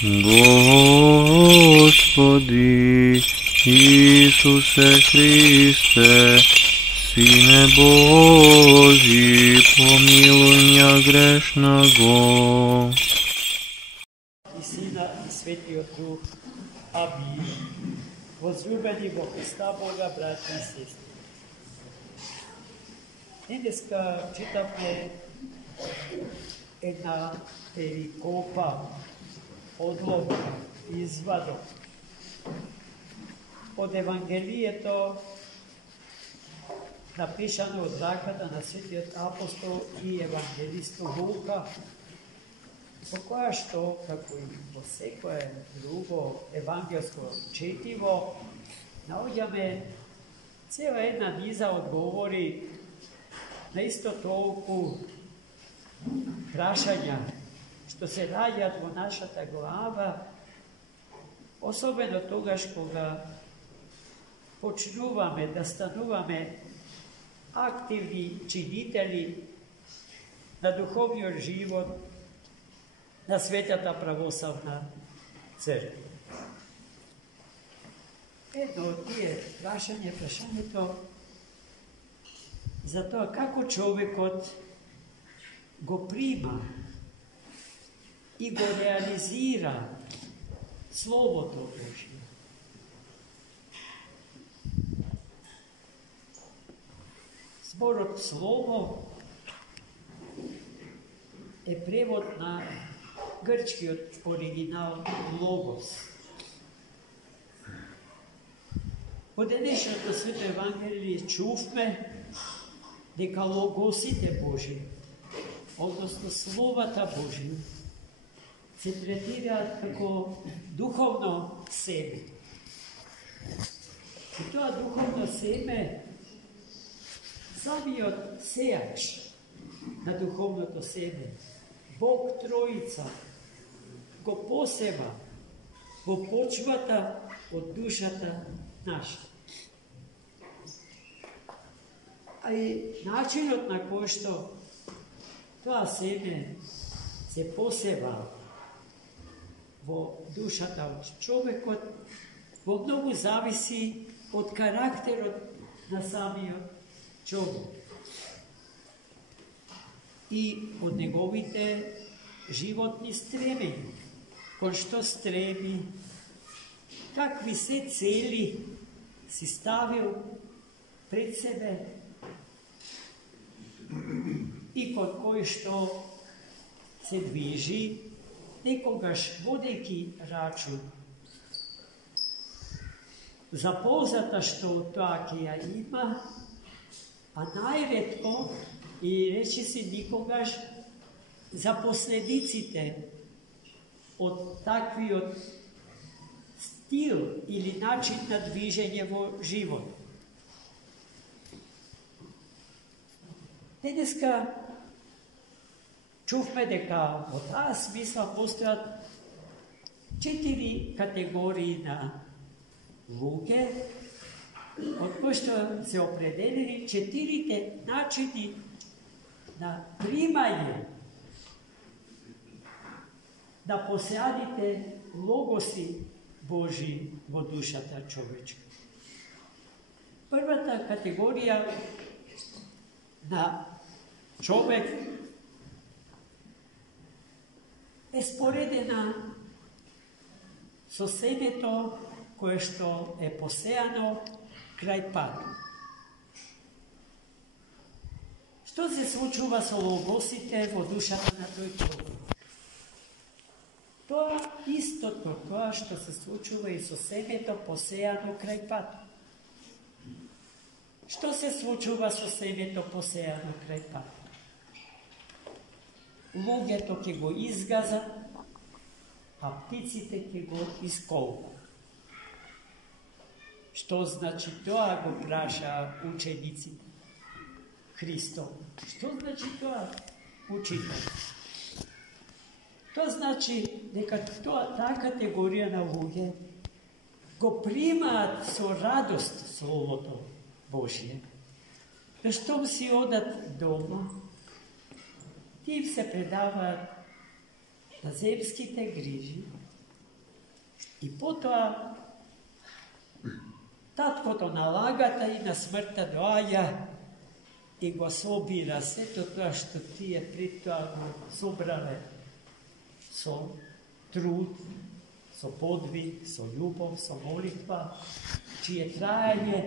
Господи Исусе Христе, Сине Божий, помилуй меня грешного. I Sina i Svetio Duh. Amin. Возлюбени во Христа Бога, братья и сестри. Днеска читаме една перикопа, одлог, извадок од Евангелието, напишано од раката на Светиот апостол и евангелист Лука, по која што, како и во секое друго евангелско четиво, наоѓаме цела една низа одговори на исто толку прашања што се раѓаат во нашата глава, особено тогаш кога почнуваме да стануваме активни чинители на духовниот живот на Светата православна црква. Едно од тие прашањето за тоа како човекот го прима и го реализира Словото Божие. Зборот Слово е превод на грчкиот оригинал Логос. Во денешното Свето Евангелие чувме дека логосите Божи, односно Словата Божи, се третираат како духовно семе. И тоа духовно семе, самиот сејач на духовното семе, Бог Троица, го посева во почвата од душата наша. А и начинот на кој што тоа семе се посева во душата од човекот, во многу зависи од карактерот на самиот човек и од неговите животни стремења, кон што стреми, какви се цели си ставил пред себе и кон кој што се движи, некогаш водејќи рачун за ползата што тоа ќе ја има, а најретко и речи си никогаш за последиците од таквиот стил или начин на движење во живот. Денеска чувме дека во таа смисла постојат 4 категории на луѓе, од кои што се определени 4 начини на примање да посеадите логоси Божи во душата човечка. Првата категорија на човек е споредена со семето кое што е посеано крај пат. Што се случува со логосите во душата на тој човек? Тоа истото тоа што се случува и со семето посеано крај пат. Што се случува со семето посеано крај пат? Луѓето ќе го изгазат, а птиците ќе го исколнат. Што значи тоа, го праша учениците Христов? Што значи тоа, учител? Тоа значи дека таа категорија на луѓе го примаат со радост Словото Божие. Да штом си одат дома, ти им се предаваат на земските грижи И потоа таткото налагата и на смртта доаѓа и го собира сето тоа што тие пред тоа го собрале со труд, со подвиг, со љубов, со молитва, чие трајање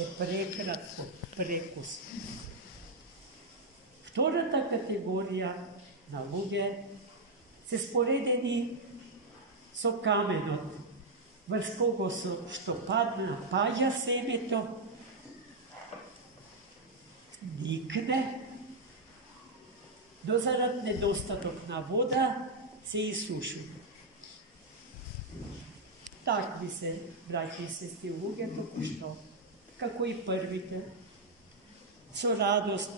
е прекратко, прекус. Втората категорија на луѓе се споредени со каменот, врз кого што паѓа семето, никне, но зарад недостаток на вода се исушува. Такви се, браќи и сестри, луѓето кои што, како и првите, со радост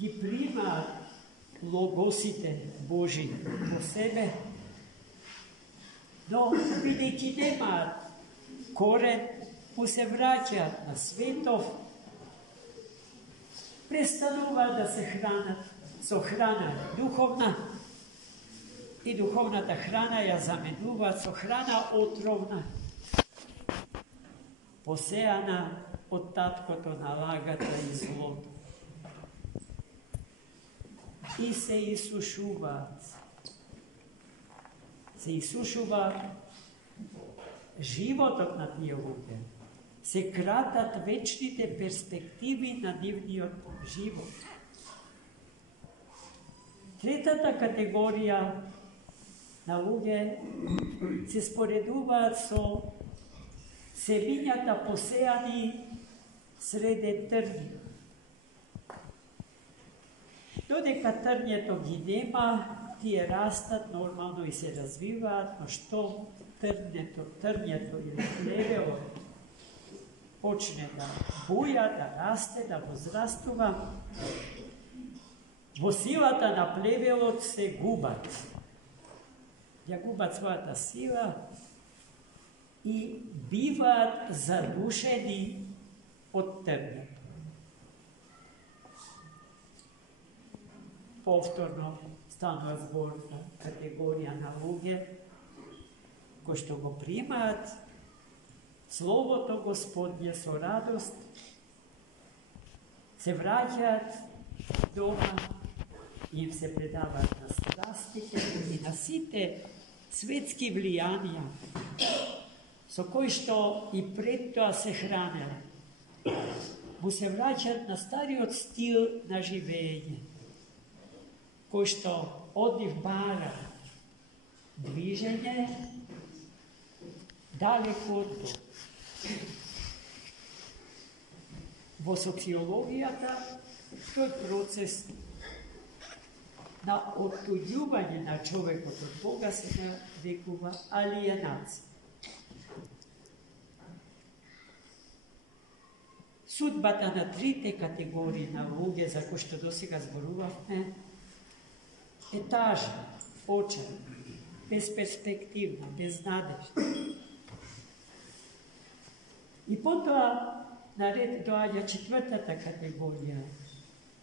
ги примаат логосите Божи во себе, но бидејќи немаат корен, му се враќаат на светов, престануваат да се хранат со храна духовна и духовната храна ја заменуваат со храна отровна, посеяна од таткото на лагата и злото. И се исушуваат. Се исушува животот на тие луѓе. Се кратат вечните перспективи на нивниот живот. Третата категорија на луѓе се споредуваат со семињата посејани среде трњи. Додека трњето ги нема, тие растат нормално и се развиваат, но што трњето или плевелот почне да буја, да расте, да возрастува, во силата на плевелот се губат. Ја губат својата сила и биваат задушени од трњето. Повторно станува збор на категорија на луѓе кои што го примаат Словото Господње со радост, се враќаат дома и им се предаваат на страстите и на сите светски влијанија со кои што и пред тоа се хранеле. Му се враќаат на стариот стил на живење, кој што од нив бара движење далеко од Бог. Во социологијата тој процес на оттуѓување на човекот од Бога се нарекува алиенација. Судбата на трите категории на луѓе за кои што досега зборувавме е тажна, очарна, безперспективна, безнадежна. И потоа наред доаѓа четвртата категорија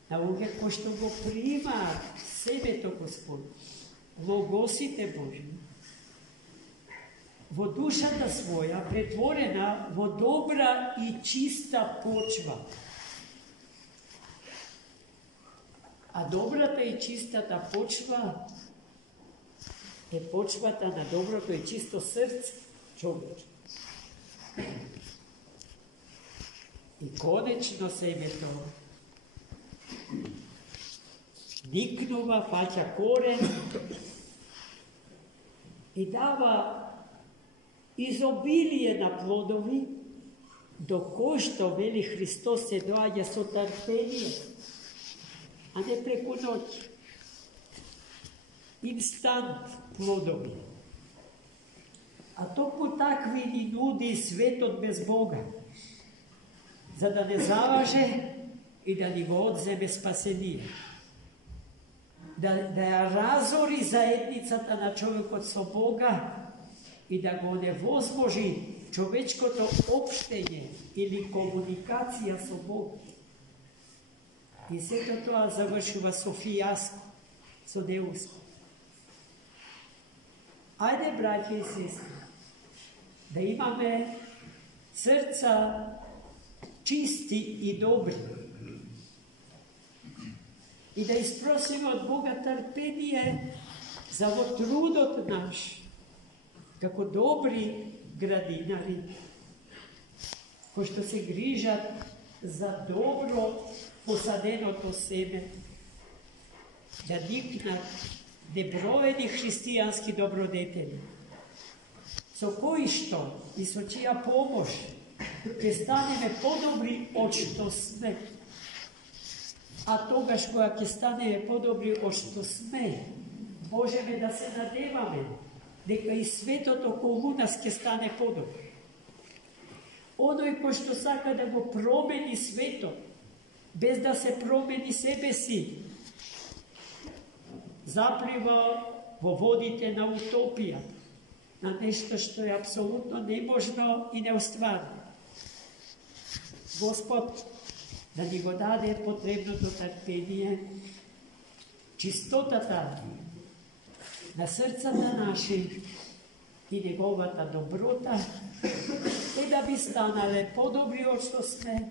на луѓе кои што го примаат семето Господ, логосите Божи, во душата своја, претворена во добра и чиста почва. А добрата и чистата почва е почвата на доброто и чисто срце човече. И конечно семето никнува, фаќа корен и дава изобилие на плодови, до кој што, вели Христос, се доаѓа со трпение, а не преку ноќ. Инстант плодови. А токму такви ни нуди светот без Бога, за да не залаже и да ни го одземе спасение. Да ја разори заедницата на човекот со Бога и да го невозможи човечкото општење или комуникација со Бог. И сето тоа завршува со фијаско, со неуспех. Ајде, браќи и сестри, da imame srca čisti i dobri. I da isprosimo od Boga trpenje za ovo trudot naš, kako dobri gradinari, ko što se grižat za dobro posadeno to seme, da niknat nebrojeni hristijanski dobrodetelji, so koji što i so čija pomož, ke staneme podobri od što sme, a togaž koja ke staneme podobri od što sme, Bože me da se nadevame, neka i svetot okolo nas ke stane podobri. Onoj ko što saka da go promeni sveto, bez da se promeni sebe si, zapliva go vodite na utopija, na nešto što je apsolutno nemožno i neostvarno. Gospod, da ni go dade potrebno to trpenje, čistotata na srcata naših i njegovata dobrota, i da bi stanale podobri od što sme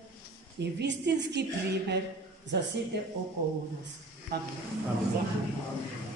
i vistinski primer za site okolo nas. Amen. Amen.